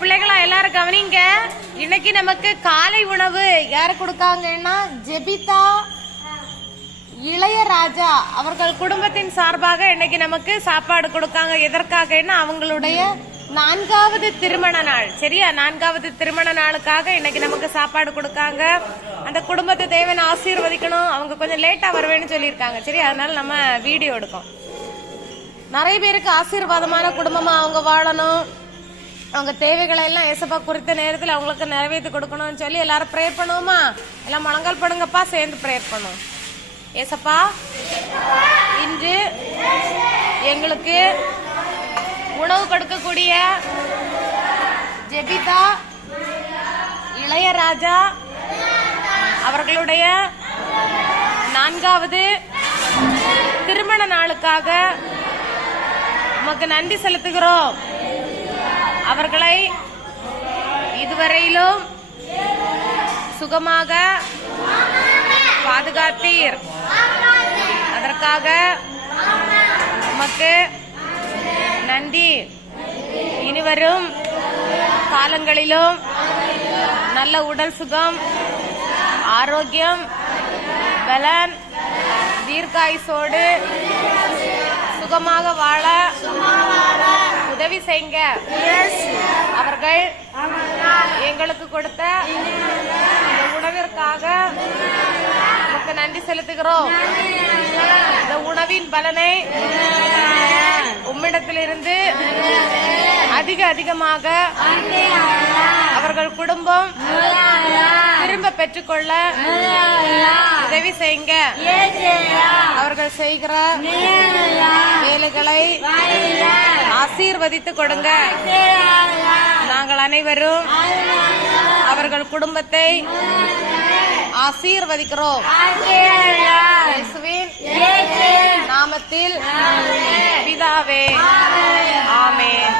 பிள்ளைகளா எல்லாரும் கவனிங்க. இன்னைக்கு நமக்கு காலை உணவு யாரு கொடுக்காங்கன்னா ஜெபிதா இளையராஜா அவர்கள் குடும்பத்தின் சார்பாக இன்னைக்கு நமக்கு சாப்பாடு கொடுக்காங்க. எதற்காகன்னா அவங்களுடைய 4வது திருமண நாள். சரியா, 4வது திருமண நாளுக்காக இன்னைக்கு நமக்கு சாப்பாடு கொடுக்காங்க. அந்த குடும்பத்தை தேவனை ஆசீர்வதிக்கணும். அவங்க கொஞ்சம் லேட்டா வருவேன்னு சொல்லியிருக்காங்க. சரி, அதனால நம்ம வீடியோ எடுக்கோம். நிறைய பேருக்கு ஆசீர்வாதமான குடும்பமா அவங்க வாழணும். அவங்க தேவைகளை எல்லாம் ஏசப்பா குறித்த நேரத்தில் அவங்களுக்கு நிறைவேற்றி கொடுக்கணும்னு சொல்லி எல்லாரும் ப்ரேயர் பண்ணுவோமா? எல்லாம் முழங்கால் படுங்கப்பா, சேர்ந்து ப்ரேயர் பண்ணுவோம். ஏசப்பா, இன்று எங்களுக்கு உணவு கொடுக்கக்கூடிய ஜெபிதா இளையராஜா அவர்களுடைய 4வது திருமண நாளுக்காக உமக்கு நன்றி செலுத்துகிறோம். அவர்களை இதுவரையிலும் சுகமாக பாதுகாத்தீர். அதற்காக உமக்கு நன்றி. இனிவரும் காலங்களிலும் நல்ல உடல் சுகம், ஆரோக்கியம், பலன், தீர்க்காயுசோடு சுகமாக வாழ உதவி செய்யுங்க. அவர்கள் எங்களுக்கு கொடுத்த இந்த உணவிற்காக நமக்கு நன்றி செலுத்துகிறோம். இந்த உணவின் பலனை உம்மிடத்திலிருந்து அதிகமாக அவர்கள் குடும்பம் திரும்ப பெற்றுக்கொள்ள உதவி செய்யுங்க. அவர்கள் செய்கிற வேலைகளை ஆசீர்வதித்து கொடுங்க. நாங்கள் அனைவரும் அவர்கள் குடும்பத்தை ஆசீர்வதிக்கிறோம். இயேசுவின் நாமத்தில் பிதாவே, ஆமென்.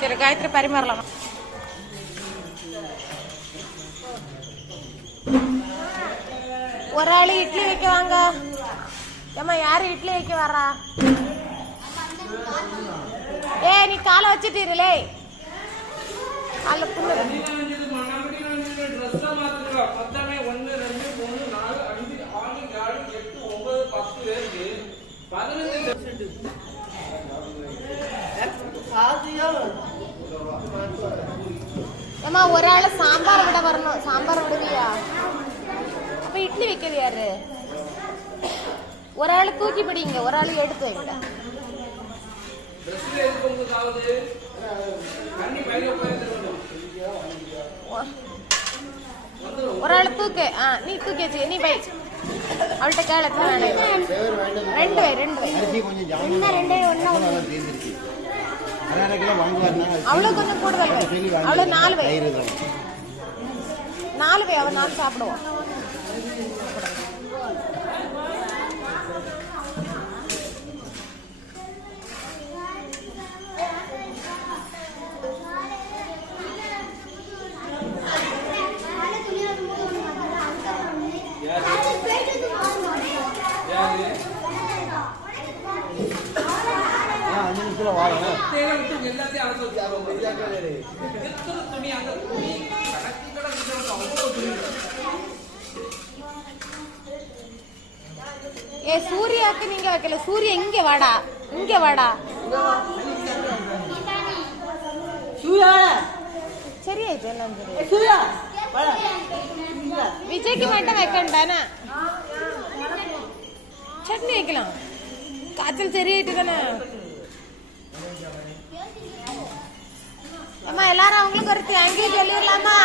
சரி, காயத்ரி பரிமாறலாம். ஒரு ஆளு இட்லி வைக்க வாங்க. ஏமா, யாரு இட்லி வைக்க வரா? நீ காலை வச்சுட்டீங்களே. ஏமா, ஒரு ஆளு சாம்பார் விட வரணும். சாம்பார் விடுவியா? அப்ப இட்லி வைக்கிறது யாரு? ஒரு ஆளு தூக்கி பிடிங்க, ஒரு ஆளு எடுத்து வைங்க. ஒரு ஆளு தூக்கு. நீ தூக்கி வச்சு, நீ வை. அவள்கிட்ட கேள. ரெண்டு அவ்வளவு கொஞ்சம் கூடுதல். அவ்வளவு 4 வை. 4 வை. அவன் 4 சாப்பிடுவான். சூர்யாக்கு நீங்க வைக்கல. சூர்யா இங்க வாடா, இங்க வாடா. சரியாயிட்டு எல்லாம். விஜய்க்கு மட்டும் வைக்கண்டானா? சட்னி வைக்கலாம். காய்ச்சல் சரியாயிட்டு தானே. அம்மா, எல்லாரும் அவங்களுக்கு ஒரு தேங்க்யூ சொல்லிடலாமா?